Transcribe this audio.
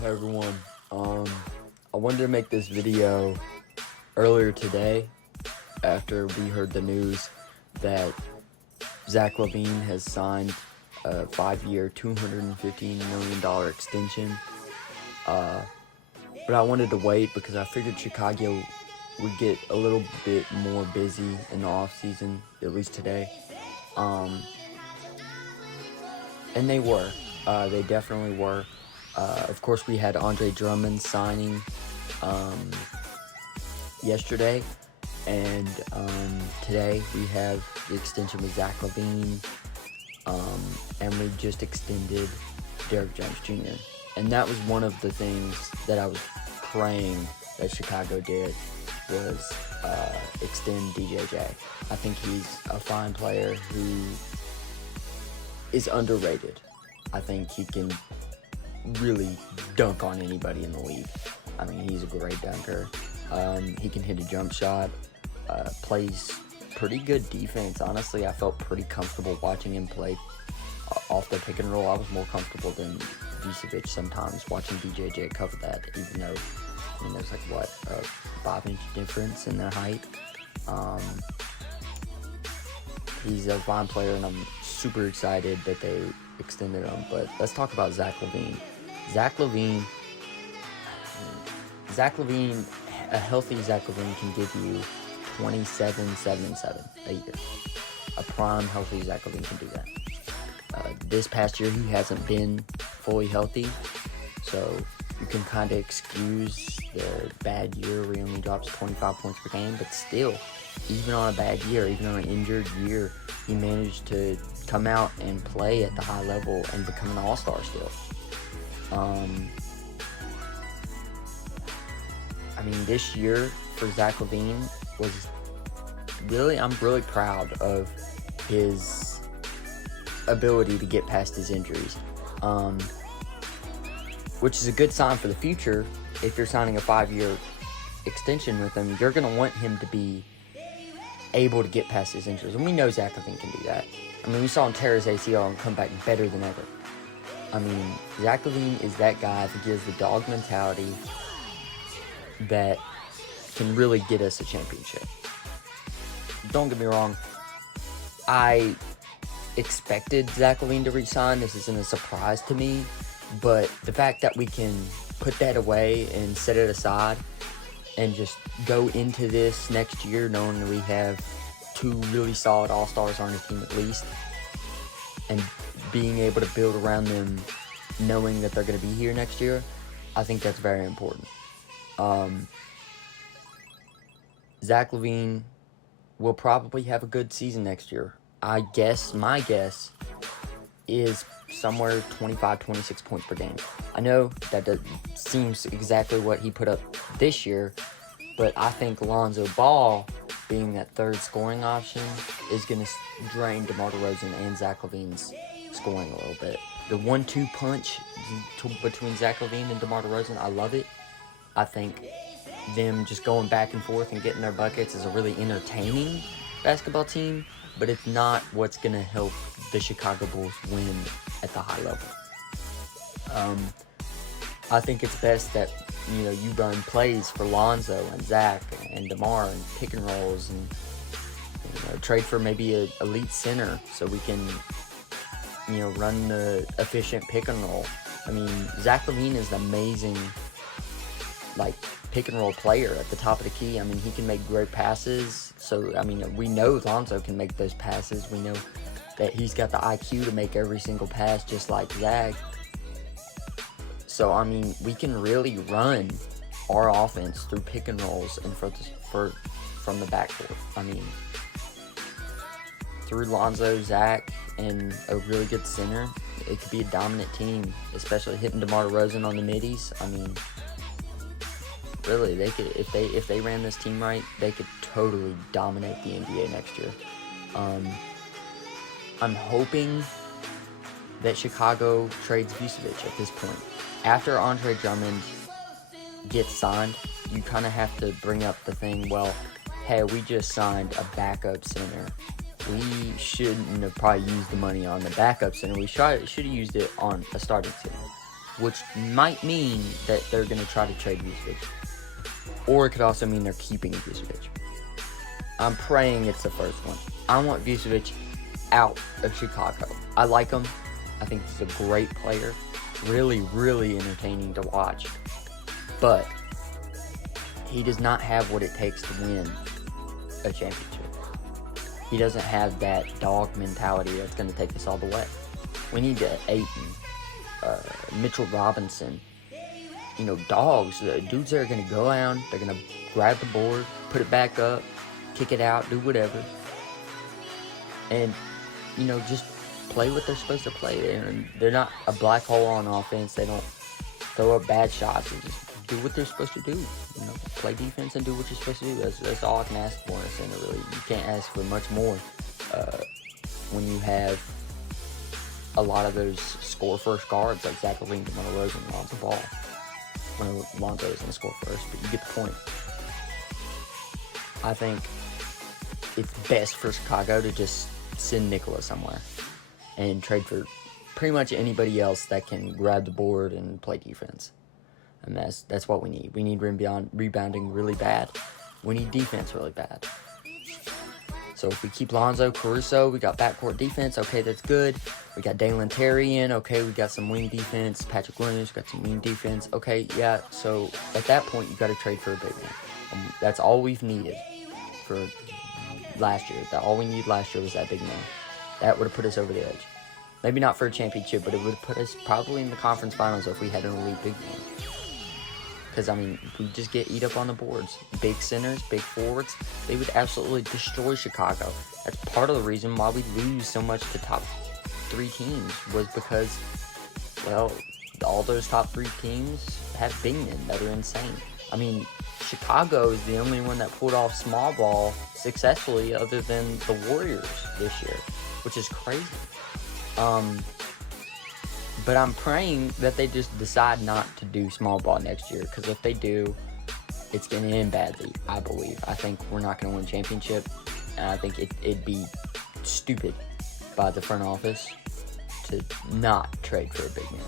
Hi everyone. I wanted to make this video earlier today after we heard the news that Zach LaVine has signed a 5-year, $215 million extension. But I wanted to wait because I figured Chicago would get a little bit more busy in the offseason, at least today. And they were. They definitely were. Of course, we had Andre Drummond signing yesterday, and today we have the extension with Zach LaVine, and we just extended Derrick Jones Jr. And that was one of the things that I was praying that Chicago did, was extend DJJ. I think he's a fine player who is underrated. I think he can really dunk on anybody in the league. I mean, he's a great dunker. He can hit a jump shot, plays pretty good defense. Honestly, I felt pretty comfortable watching him play off the pick and roll. I was more comfortable than Vucevic sometimes watching DJJ cover that, even though, I mean, there's like, what, a 5-inch difference in their height. He's a fine player, and I'm super excited that they extended him. But let's talk about Zach LaVine. Zach LaVine, a healthy Zach LaVine can give you 27, 7, and 7 a year. A prime healthy Zach LaVine can do that. This past year, he hasn't been fully healthy, so you can kind of excuse the bad year where he only drops 25 points per game, but still, even on a bad year, even on an injured year, he managed to come out and play at the high level and become an all-star still. I mean, this year for Zach LaVine was I'm really proud of his ability to get past his injuries, which is a good sign for the future. If you're signing a 5-year extension with him, you're going to want him to be able to get past his injuries, and we know Zach LaVine can do that. I mean, we saw him tear his ACL and come back better than ever. I mean, Zach LaVine is that guy that gives the dog mentality that can really get us a championship. Don't get me wrong, I expected Zach LaVine to resign. This isn't a surprise to me, but the fact that we can put that away and set it aside and just go into this next year knowing that we have 2 really solid all-stars on the team at least, and being able to build around them knowing that they're going to be here next year, I think that's very important. Zach LaVine will probably have a good season next year. My guess is somewhere 25, 26 points per game. I know that seems exactly what he put up this year, but I think Lonzo Ball, being that third scoring option, is going to drain DeMar DeRozan and Zach LaVine's scoring a little bit. The 1-2 punch between Zach LaVine and DeMar DeRozan, I love it. I think them just going back and forth and getting their buckets is a really entertaining basketball team, but it's not what's going to help the Chicago Bulls win at the high level. I think it's best that, you run plays for Lonzo and Zach and DeMar and pick and rolls, and trade for maybe an elite center so we can run the efficient pick and roll. I mean, Zach LaVine is an amazing pick and roll player at the top of the key. I mean, he can make great passes. So, I mean, we know Lonzo can make those passes. We know that he's got the IQ to make every single pass just like Zach. So, I mean, we can really run our offense through pick and rolls and from the backcourt. I mean, through Lonzo, Zach, and a really good center, it could be a dominant team, especially hitting DeMar DeRozan on the middies. I mean, really, they could, if they ran this team right, they could totally dominate the NBA next year. I'm hoping that Chicago trades Vucevic at this point. After Andre Drummond gets signed, you kind of have to bring up the thing, well, hey, we just signed a backup center. We shouldn't have probably used the money on the backup center. We should have used it on a starting center. which might mean that they're going to try to trade Vucevic. Or it could also mean they're keeping Vucevic. I'm praying it's the first one. I want Vucevic out of Chicago. I like him. I think he's a great player. Really, really entertaining to watch. But he does not have what it takes to win a championship. He doesn't have that dog mentality that's going to take us all the way. We need Ayton, Mitchell Robinson, dogs. The dudes that are going to go down, they're going to grab the board, put it back up, kick it out, do whatever. And, just play what they're supposed to play. And they're not a black hole on offense. They don't throw up bad shots. They just do what they're supposed to do. Play defense and do what you're supposed to do. That's all I can ask for in a center, really. You can't ask for much more when you have a lot of those score-first guards like Zach LaVine, DeMar DeRozan, Lonzo Ball. Well, Lonzo is going to score first, but you get the point. I think it's best for Chicago to just send Nikola somewhere and trade for pretty much anybody else that can grab the board and play defense. And that's what we need. We need rebounding really bad. We need defense really bad. So if we keep Lonzo, Caruso, we got backcourt defense. Okay, that's good. We got Dalen Terry in. Okay, we got some wing defense. Patrick Williams got some wing defense. Okay, yeah. So at that point, you got to trade for a big man. That's all we've needed for last year. All we needed last year was that big man. That would have put us over the edge. Maybe not for a championship, but it would have put us probably in the conference finals if we had an elite big man. Because, we just get eat up on the boards. Big centers, big forwards, they would absolutely destroy Chicago. That's part of the reason why we lose so much to top 3 teams, was because, all those top 3 teams have big men that are insane. Chicago is the only one that pulled off small ball successfully other than the Warriors this year, which is crazy. But I'm praying that they just decide not to do small ball next year, because if they do, it's going to end badly, I believe. I think we're not going to win a championship, and I think it'd be stupid by the front office to not trade for a big man.